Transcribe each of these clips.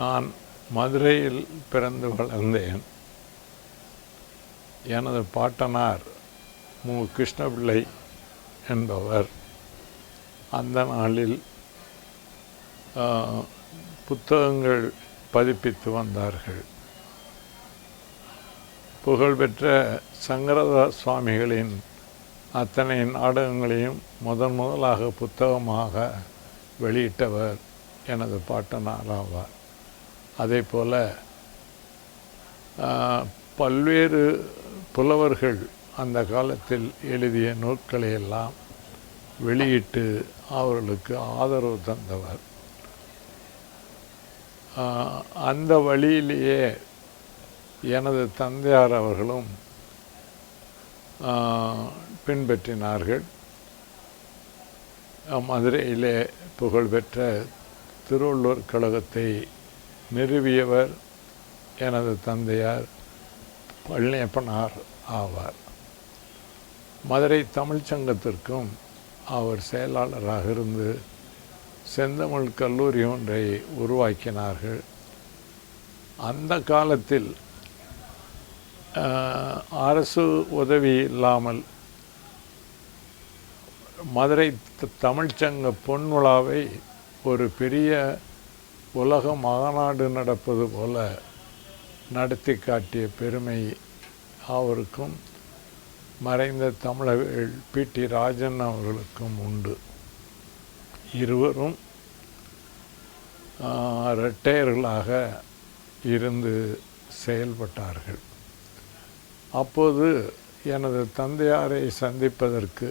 நான் மதுரையில் பிறந்து வளர்ந்தேன். எனது பாட்டனார் மு. கிருஷ்ணபிள்ளை என்பவர் அந்த நாளில் புத்தகங்கள் பதிப்பித்து வந்தார்கள். புகழ்பெற்ற சங்கரதாஸ் சுவாமிகளின் அத்தனை நாடகங்களையும் முதலாக புத்தகமாக வெளியிட்டவர் எனது பாட்டனார் ஆவார். அதே போல் பல்வேறு புலவர்கள் அந்த காலத்தில் எழுதிய நூல்களை எல்லாம் வெளியிட்டு அவர்களுக்கு ஆதரவு தந்தவர். அந்த வழியிலேயே எனது தந்தையார் அவர்களும் பின்பற்றினார்கள். மதுரையிலே புகழ்பெற்ற திருவள்ளுவர் கழகத்தை நிறுவியவர் எனது தந்தையார் பழனியப்பனார் ஆவார். மதுரை தமிழ்ச் சங்கத்திற்கும் அவர் செயலாளராக இருந்து செந்தமிழ் கல்லூரி ஒன்றை உருவாக்கினார்கள். அந்த காலத்தில் அரசு உதவி இல்லாமல் மதுரை தமிழ்ச்சங்க பொன்விழாவை ஒரு பெரிய உலக மாநாடு நடப்பது போல நடத்தி காட்டிய பெருமை அவருக்கும் மறைந்த தமிழர்கள் பி.டி. ராஜன் அவர்களுக்கும் உண்டு. இருவரும் இரட்டையர்களாக இருந்து செயல்பட்டார்கள். அப்போது எனது தந்தையாரை சந்திப்பதற்கு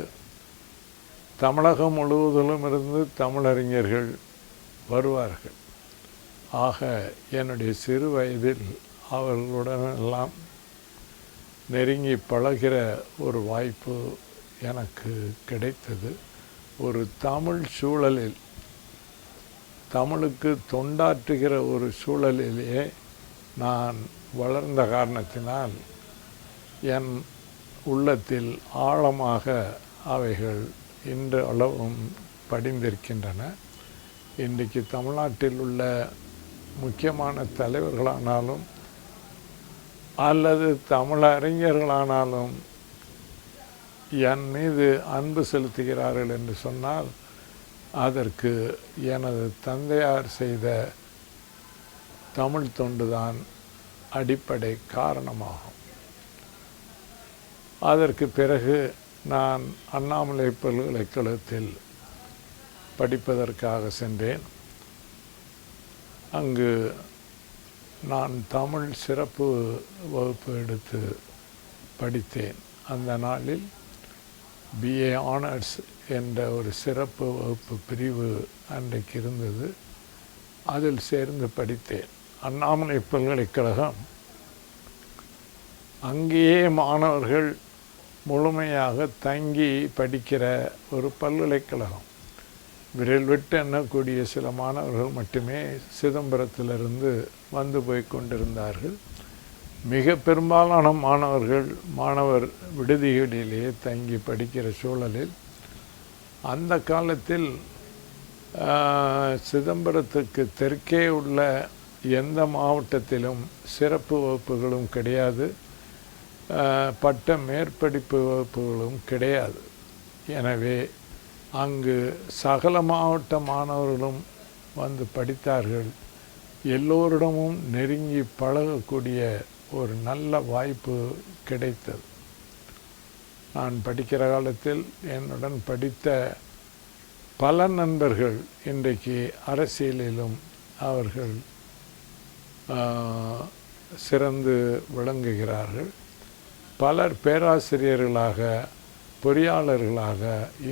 தமிழகம் முழுவதிலும் இருந்து தமிழறிஞர்கள் வருவார்கள். ஆக என்னுடைய சிறு வயதில் அவர்களுடனெல்லாம் நெருங்கி பழகிற ஒரு வாய்ப்பு எனக்கு கிடைத்தது. ஒரு தமிழ் சூழலில், தமிழுக்கு தொண்டாற்றுகிற ஒரு சூழலிலேயே நான் வளர்ந்த காரணத்தினால் என் உள்ளத்தில் ஆழமாக அவைகள் இன்று அளவும் படிந்திருக்கின்றன. இன்றைக்கு தமிழ்நாட்டில் உள்ள முக்கியமான தலைவர்களானாலும் அல்லது தமிழறிஞர்களானாலும் என் மீது அன்பு செலுத்துகிறார்கள் என்று சொன்னால் அதற்கு எனது தந்தையார் செய்த தமிழ் தொண்டுதான் அடிப்படை காரணமாகும். அதற்கு பிறகு நான் அண்ணாமலை பல்கலைக்கழகத்தில் படிப்பதற்காக சென்றேன். அங்கு நான் தமிழ் சிறப்பு வகுப்பு எடுத்து படித்தேன். அந்த நாளில் பிஏ ஆனர்ஸ் என்ற ஒரு சிறப்பு வகுப்பு பிரிவு அன்றைக்கு இருந்தது. அதில் சேர்ந்து படித்தேன். அண்ணாமலை பல்கலைக்கழகம் அங்கேயே மாணவர்கள் முழுமையாக தங்கி படிக்கிற ஒரு பல்கலைக்கழகம். விரல் விட்டு எண்ணக்கூடிய சில மாணவர்கள் மட்டுமே சிதம்பரத்திலிருந்து வந்து போய் கொண்டிருந்தார்கள். மிக பெரும்பாலான மாணவர்கள் மாணவர் விடுதிகளிலேயே தங்கி படிக்கிற சூழலில் அந்த காலத்தில் சிதம்பரத்துக்கு தெற்கே உள்ள எந்த மாவட்டத்திலும் சிறப்பு வகுப்புகளும் கிடையாது, பட்ட மேற்படிப்பு வகுப்புகளும் கிடையாது. எனவே அங்கு சகல மாவட்ட மாணவர்களும் வந்து படித்தார்கள். எல்லோரிடமும் நெருங்கி பழகக்கூடிய ஒரு நல்ல வாய்ப்பு கிடைத்தது. நான் படிக்கிற காலத்தில் என்னுடன் படித்த பல நண்பர்கள் இன்றைக்கு அரசியலிலும் அவர்கள் சிறந்து விளங்குகிறார்கள். பலர் பேராசிரியர்களாக, பொறியாளர்களாக,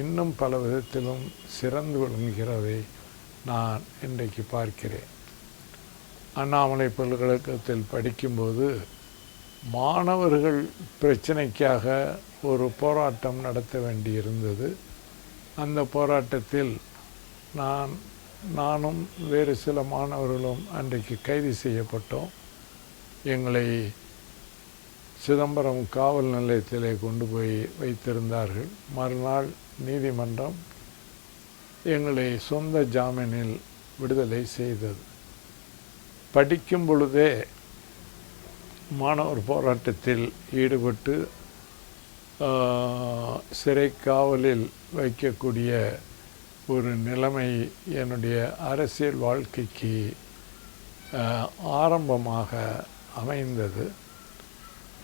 இன்னும் பல விதத்திலும் சிறந்து விளங்குகிறதை நான் இன்றைக்கு பார்க்கிறேன். அண்ணாமலை பல்கலைக்கழகத்தில் படிக்கும்போது மாணவர்கள் பிரச்சனைக்காக ஒரு போராட்டம் நடத்த வேண்டியிருந்தது. அந்த போராட்டத்தில் நானும் வேறு சில மாணவர்களும் அன்றைக்கு கைது செய்யப்பட்டோம். எங்களை சிதம்பரம் காவல் நிலையத்திலே கொண்டு போய் வைத்திருந்தார்கள். மறுநாள் நீதிமன்றம் எங்களை சொந்த ஜாமீனில் விடுதலை செய்தது. படிக்கும் பொழுதே மாணவர் போராட்டத்தில் ஈடுபட்டு சிறை காவலில் வைக்கக்கூடிய ஒரு நிலைமை என்னுடைய அரசியல் வாழ்க்கைக்கு ஆரம்பமாக அமைந்தது.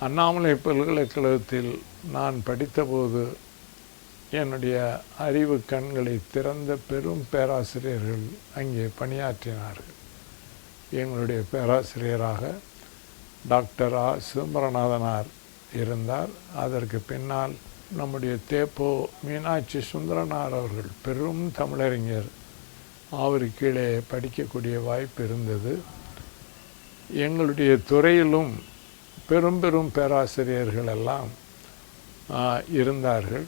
அண்ணாமலை பல்கலைக்கழகத்தில் நான் படித்தபோது என்னுடைய அறிவு கண்களை திறந்த பெரும் பேராசிரியர்கள் அங்கே பணியாற்றினார்கள். எங்களுடைய பேராசிரியராக டாக்டர் சிதம்பரநாதனார் இருந்தார். அதற்கு பின்னால் நம்முடைய தேப்போ மீனாட்சி சுந்தரனார் அவர்கள் பெரும் தமிழறிஞர், அவர் கீழே படிக்கக்கூடிய வாய்ப்பு இருந்தது. எங்களுடைய துறையிலும் பெரும் பெரும் பேராசிரியர்கள் எல்லாம் இருந்தார்கள்.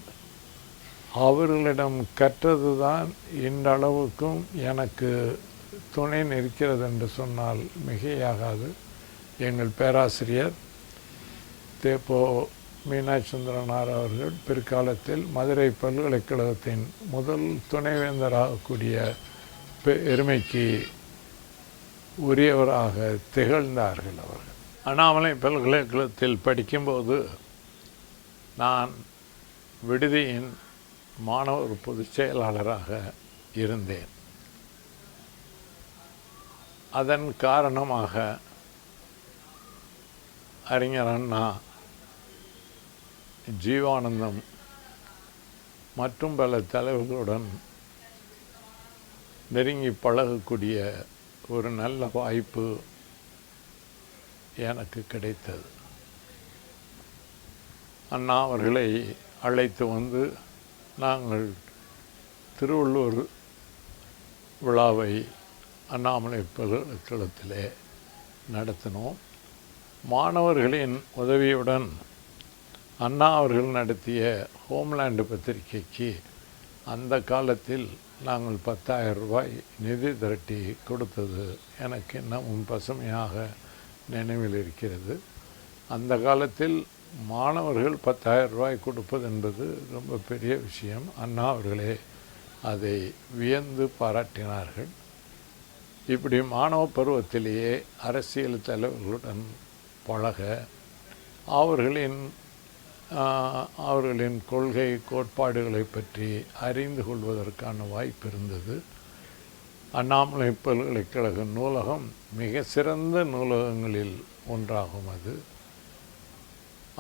அவர்களிடம் கற்றது தான் இன்றளவுக்கும் எனக்கு துணை நிற்கிறது என்று சொன்னால் மிகையாகாது. எங்கள் பேராசிரியர் தேப்போ மீனாட்சி சுந்தரனார் அவர்கள் பிற்காலத்தில் மதுரை பல்கலைக்கழகத்தின் முதல் துணைவேந்தராகக்கூடிய பெருமைக்கு உரியவராக திகழ்ந்தார்கள் அவர்கள். அண்ணாமலை பல்கலைக்கழகத்தில் படிக்கும்போது நான் விடுதியின் மாணவர் பொதுச் செயலாளராக இருந்தேன். அதன் காரணமாக அறிஞர் அண்ணா, ஜீவானந்தம் மற்றும் பல தலைவர்களுடன் நெருங்கி பழகக்கூடிய ஒரு நல்ல வாய்ப்பு எனக்கு கிடைத்தது. அண்ணா அவர்களை அழைத்து வந்து நாங்கள் திருவள்ளுவர் விழாவை அண்ணாமலை பல்கலைக்கழகத்திலே நடத்தினோம். மாணவர்களின் உதவியுடன் அண்ணா அவர்கள் நடத்திய ஹோம்லேண்டு பத்திரிகைக்கு அந்த காலத்தில் நாங்கள் 10,000 ரூபாய் நிதி திரட்டி கொடுத்தது எனக்கு இன்னமும் பசுமையாக நினைவில் இருக்கிறது. அந்த காலத்தில் மாணவர்கள் 10,000 ரூபாய் கொடுப்பது என்பது ரொம்ப பெரிய விஷயம். அண்ணா அவர்களே அதை வியந்து பாராட்டினார்கள். இப்படி மாணவ பருவத்திலேயே அரசியல் தலைவர்களுடன் பழக, அவர்களின் கொள்கை கோட்பாடுகளை பற்றி அறிந்து கொள்வதற்கான வாய்ப்பு இருந்தது. அண்ணாமலை பல்கலைக்கழக நூலகம் மிக சிறந்த நூலகங்களில் ஒன்றாகும்.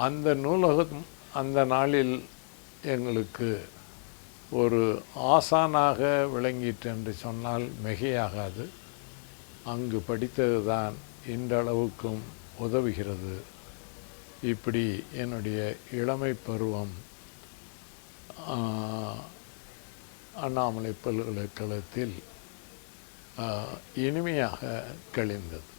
அந்த நூலகம் அந்த நாளில் எங்களுக்கு ஒரு ஆசானாக விளங்கிற்று என்று சொன்னால் மிகையாகாது. அங்கு படித்தது தான் இன்றளவுக்கும் உதவுகிறது. இப்படி என்னுடைய இளமை பருவம் அண்ணாமலை பல்கலைக்கழகத்தில் இனிமையாக கழிந்தது.